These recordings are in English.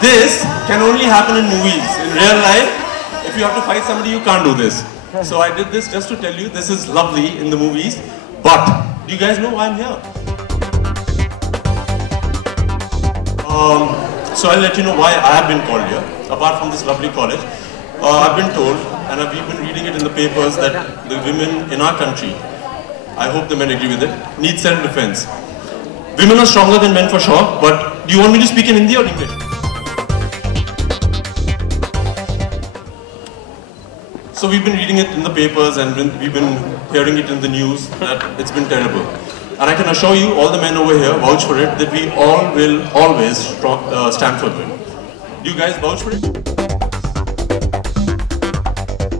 This can only happen in movies. In real life, if you have to fight somebody, you can't do this. So I did this just to tell you this is lovely in the movies. But do you guys know why I'm here? So I'll let you know why I have been called here, apart from this lovely college. I've been told, and we've been reading it in the papers, that the women in our country, I hope the men agree with it, need self-defense. Women are stronger than men for sure, but do you want me to speak in Hindi or English? So we've been reading it in the papers and we've been hearing it in the news that it's been terrible. And I can assure you, all the men over here vouch for it, that we all will always stand for them. Do you guys vouch for it?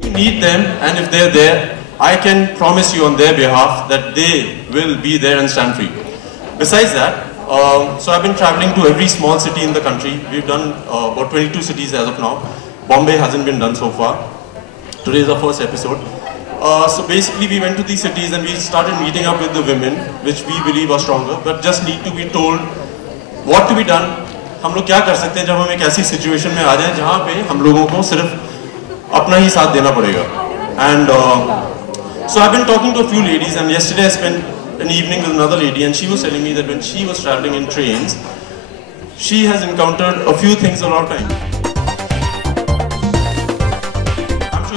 You need them, and if they're there, I can promise you on their behalf that they will be there and stand for you. Besides that, so I've been traveling to every small city in the country. We've done about 22 cities as of now. Bombay hasn't been done so far. Today is our first episode. So basically we went to these cities and we started meeting up with the women, which we believe are stronger, but just need to be told what to be done. हम लोग क्या कर सकते हैं जब हम एक ऐसी सिचुएशन में आ जाएं जहाँ पे हम लोगों को सिर्फ अपना ही साथ देना पड़ेगा. And so I've been talking to a few ladies, and yesterday I spent an evening with another lady, and she was telling me that when she was traveling in trains, she has encountered a few things a lot of times.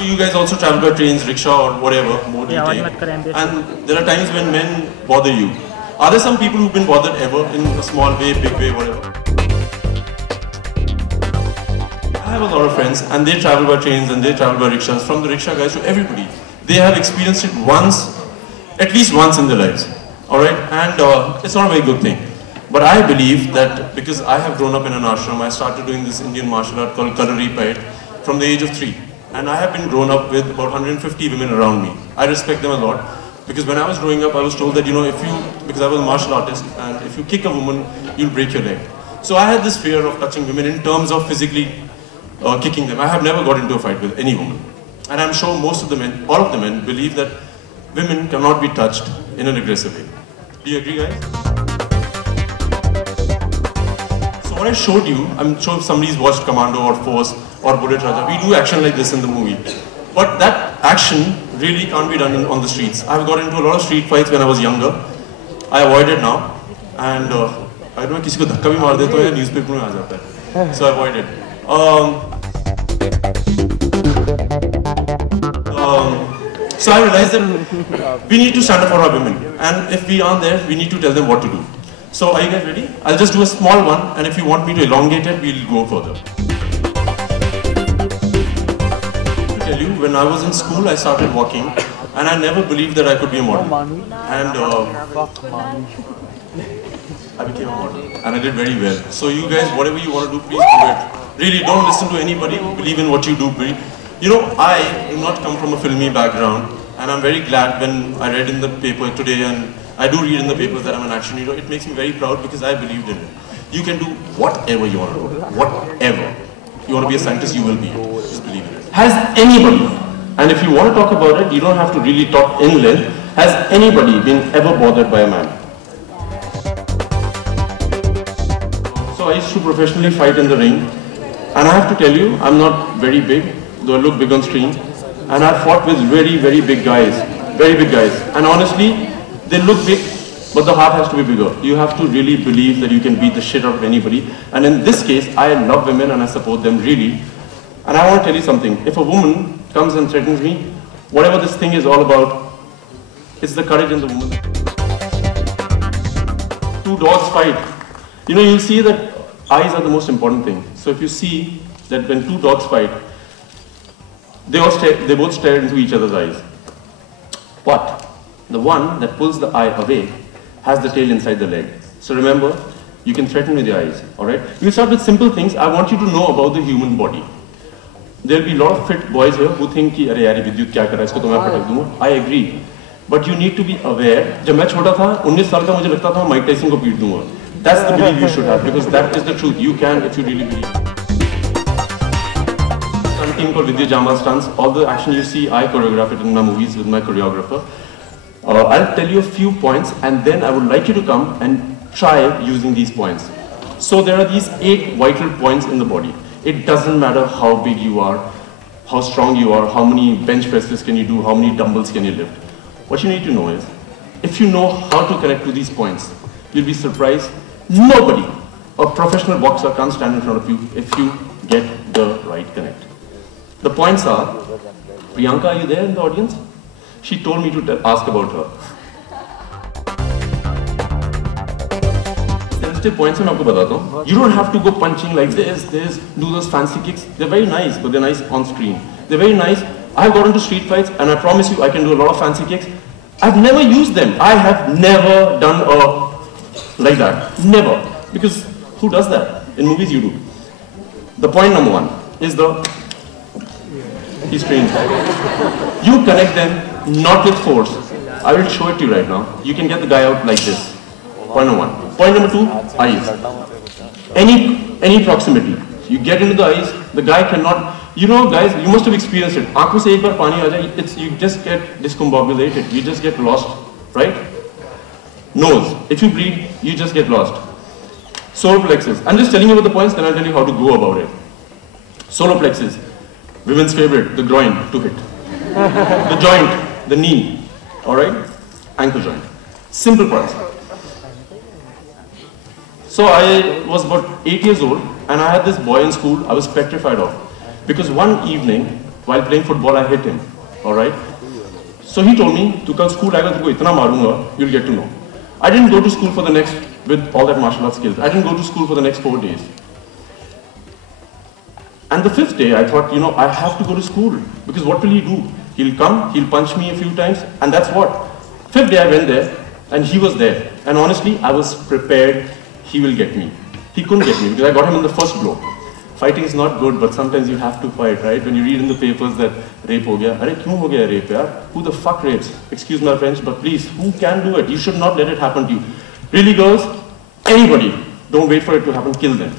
You guys also travel by trains, rickshaw or whatever mode you take, and there are times when men bother you. Are there some people who've been bothered ever in a small way, big way, whatever? I have a lot of friends and they travel by trains and they travel by rickshaws, from the rickshaw guys to everybody. They have experienced it once, at least once in their lives, alright? And it's not a very good thing. But I believe that because I have grown up in an ashram, I started doing this Indian martial art called Kalari Pait from the age of 3. And I have been grown up with about 150 women around me. I respect them a lot because when I was growing up, I was told that, you know, because I was a martial artist, and if you kick a woman, you'll break your leg. So I had this fear of touching women in terms of physically kicking them. I have never got into a fight with any woman. And I'm sure most of the men, all of the men, believe that women cannot be touched in an aggressive way. Do you agree, guys? So what I showed you, I'm sure if somebody's watched Commando or Force or Bullet Raja, we do action like this in the movie. But that action really can't be done on the streets. I've got into a lot of street fights when I was younger. I avoid it now. And I don't know, किसी को धक्का भी मार देता है या newspaper में आ जाता है. So I avoid it. So I realized that we need to stand up for our women. And if we aren't there, we need to tell them what to do. So are you guys ready? I'll just do a small one, and if you want me to elongate it, we'll go further. When I was in school, I started walking, and I never believed that I could be a model. And I became a model, and I did very well. So you guys, whatever you want to do, please do it. Really, don't listen to anybody. Believe in what you do. You know, I do not come from a filmy background, and I'm very glad when I read in the paper today, and I do read in the papers that I'm an action hero. It makes me very proud because I believed in it. You can do whatever you want to do, whatever. You want to be a scientist, you will be. Just believe in it. Has anybody, and if you want to talk about it, you don't have to really talk in length, has anybody been ever bothered by a man? So I used to professionally fight in the ring, and I have to tell you, I'm not very big, though I look big on screen, and I've fought with very, very big guys, and honestly, they look big, but the heart has to be bigger. You have to really believe that you can beat the shit out of anybody, and in this case, I love women and I support them really. And I want to tell you something. If a woman comes and threatens me, whatever this thing is all about, it's the courage in the woman. Two dogs fight. You know, you'll see that eyes are the most important thing. So if you see that when two dogs fight, they both stare into each other's eyes. But the one that pulls the eye away has the tail inside the leg. So remember, you can threaten with your eyes, alright? We'll start with simple things. I want you to know about the human body. There'll be a lot of fit boys here who think कि अरे यार विद्युत क्या कर रहा है इसको तो मैं पटक दूँगा. I agree, but you need to be aware. जब मैं छोटा था 19 साल का मुझे लगता था माइक टाइसन को पीट दूँगा. That's the belief you should have because that is the truth. You can if you really believe. Stunt team called Vidya Jamal Stunts. All the action you see, I choreograph it in my movies with my choreographer. I'll tell you a few points and then I would like you to come and try using these points. So there are these 8 vital points in the body. It doesn't matter how big you are, how strong you are, how many bench presses can you do, how many dumbbells can you lift. What you need to know is, if you know how to connect to these points, you'll be surprised. Nobody, a professional boxer can't stand in front of you if you get the right connect. The points are, Priyanka, are you there in the audience? She told me to ask about her. Sensitive points मैं आपको बताता हूँ. You don't have to go punching like this, do those fancy kicks. They're very nice, but they're nice on screen. They're very nice. I've got into street fights, and I promise you, I can do a lot of fancy kicks. I've never used them. I have never done like that. Never. Because who does that? In movies, you do. The point number 1 is he's trained. You connect them not with force. I will show it to you right now. You can get the guy out like this. Point number 1. Point number 2, eyes. Any proximity. You get into the eyes, the guy cannot, you know guys, you must have experienced it. आंखों से एक बार पानी आ जाए, you just get discombobulated, you just get lost, right? Nose, if you bleed, you just get lost. Solar plexus, I'm just telling you about the points, then I'll tell you how to go about it. Solar plexus, women's favorite, the groin to hit. The joint, the knee, alright? Ankle joint. Simple points. So I was about 8 years old, and I had this boy in school I was petrified of. Because one evening, while playing football, I hit him, alright? So he told me, "Tu kal school aega, tuko itna marunga, you'll get to know." I didn't go to school for the next, with all that martial arts skills, I didn't go to school for the next 4 days. And the 5th day, I thought, I have to go to school, because what will he do? He'll come, he'll punch me a few times, and that's what. 5th day I went there, and he was there. And honestly, I was prepared he will get me. He couldn't get me, because I got him in the first blow. Fighting is not good, but sometimes you have to fight, right? When you read in the papers that rape ho gaya, "Arey, kyun ho gaya rape, yaar? Who the fuck rapes?" Excuse my French, but please, who can do it? You should not let it happen to you. Really, girls, anybody, don't wait for it to happen, kill them.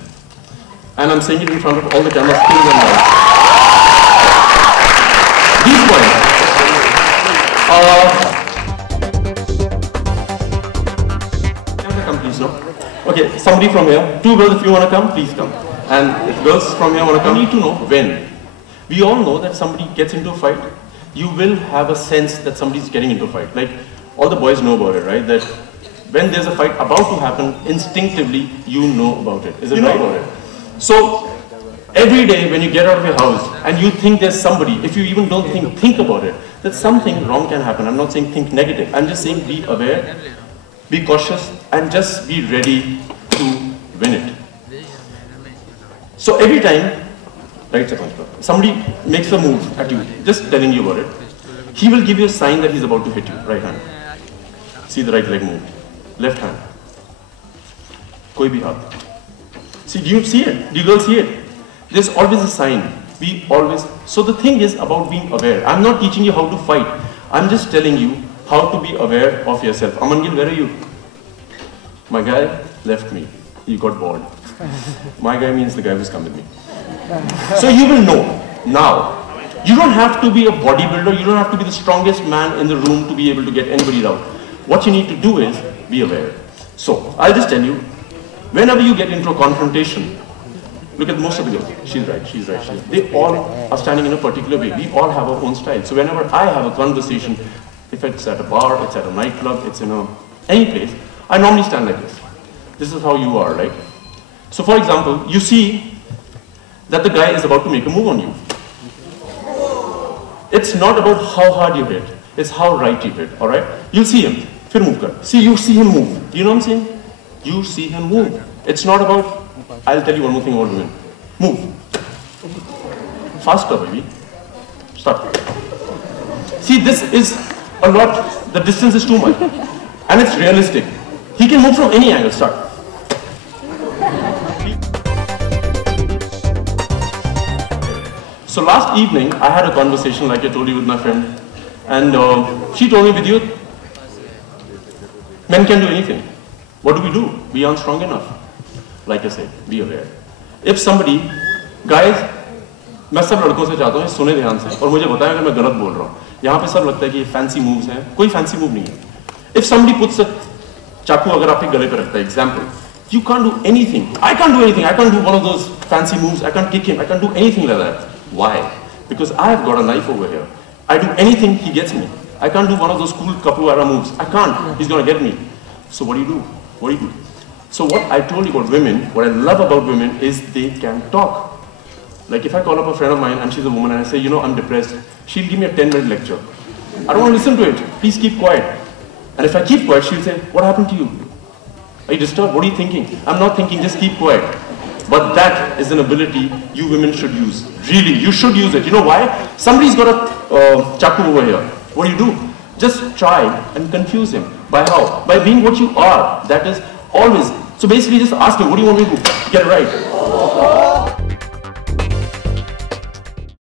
And I'm saying it in front of all the cameras, kill them now. These points. Come, please, no? Okay, somebody from here, 2 girls, if you want to come, please come. And if girls from here want to come, you need to know when. We all know that somebody gets into a fight, you will have a sense that somebody's getting into a fight. Like, all the boys know about it, right? That when there's a fight about to happen, instinctively, you know about it. Is it right? About it? So, every day when you get out of your house and you think there's somebody, if you even don't think about it, that something wrong can happen. I'm not saying think negative. I'm just saying be aware, be cautious, and just be ready to win it. So every time, right, somebody makes a move at you, just telling you about it, he will give you a sign that he's about to hit you, right hand. See the right leg move, left hand. Koi bhi haath. See, do you see it? Do you girls see it? There's always a sign. Be always. So the thing is about being aware. I'm not teaching you how to fight. I'm just telling you how to be aware of yourself. Amangil, where are you? My guy left me. He got bored. My guy means the guy who's come with me. So you will know now. You don't have to be a bodybuilder. You don't have to be the strongest man in the room to be able to get anybody out. What you need to do is be aware. So I'll just tell you, whenever you get into a confrontation, look at most of the girls. She's right. They all are standing in a particular way. We all have our own style. So whenever I have a conversation, if it's at a bar, it's at a nightclub, it's in any place, I normally stand like this. This is how you are, right? So for example, you see that the guy is about to make a move on you. It's not about how hard you hit, it's how right you hit, alright? You'll see him, fir move kar. See, you see him move. Do you know what I'm saying? You see him move. It's not about, I'll tell you one more thing about women. Move. Faster, baby. Start. See, this is a lot, the distance is too much. And it's realistic. He can move from any angle. Start. So last evening, I had a conversation, like I told you, with my friend. And she told me, Vidya, men can do anything. What do? We aren't strong enough. Like I said, be aware. If somebody, guys, मैं सब लड़कों से चाहता हूँ सुने ध्यान से और मुझे बताएं अगर मैं गलत बोल रहा हूँ. यहाँ पे सब लगता है कि ये फैंसी मूव्स हैं. कोई फैंसी मूव नहीं है. If somebody puts a चाकू अगर आपके गले पे रखता है, example, You can't do anything. I can't do anything. I can't do one of those fancy moves. I can't kick him. I can't do anything like that. Why? Because I've got a knife over here. I do anything, he gets me. I can't do one of those cool capoeira moves. I can't. He's going to get me. So what do you do? What do you do? So what I told you about women, what I love about women is they can talk. Like if I call up a friend of mine and she's a woman and I say, you know, I'm depressed, she'll give me a 10-minute lecture. I don't want to listen to it. Please keep quiet. And if I keep quiet, she'll say, what happened to you? Are you disturbed? What are you thinking? I'm not thinking, just keep quiet. But that is an ability you women should use. Really, you should use it. You know why? Somebody's got a chaku over here. What do? Just try and confuse him. By how? By being what you are. That is always. So basically just ask him, what do you want me to do? Get it right.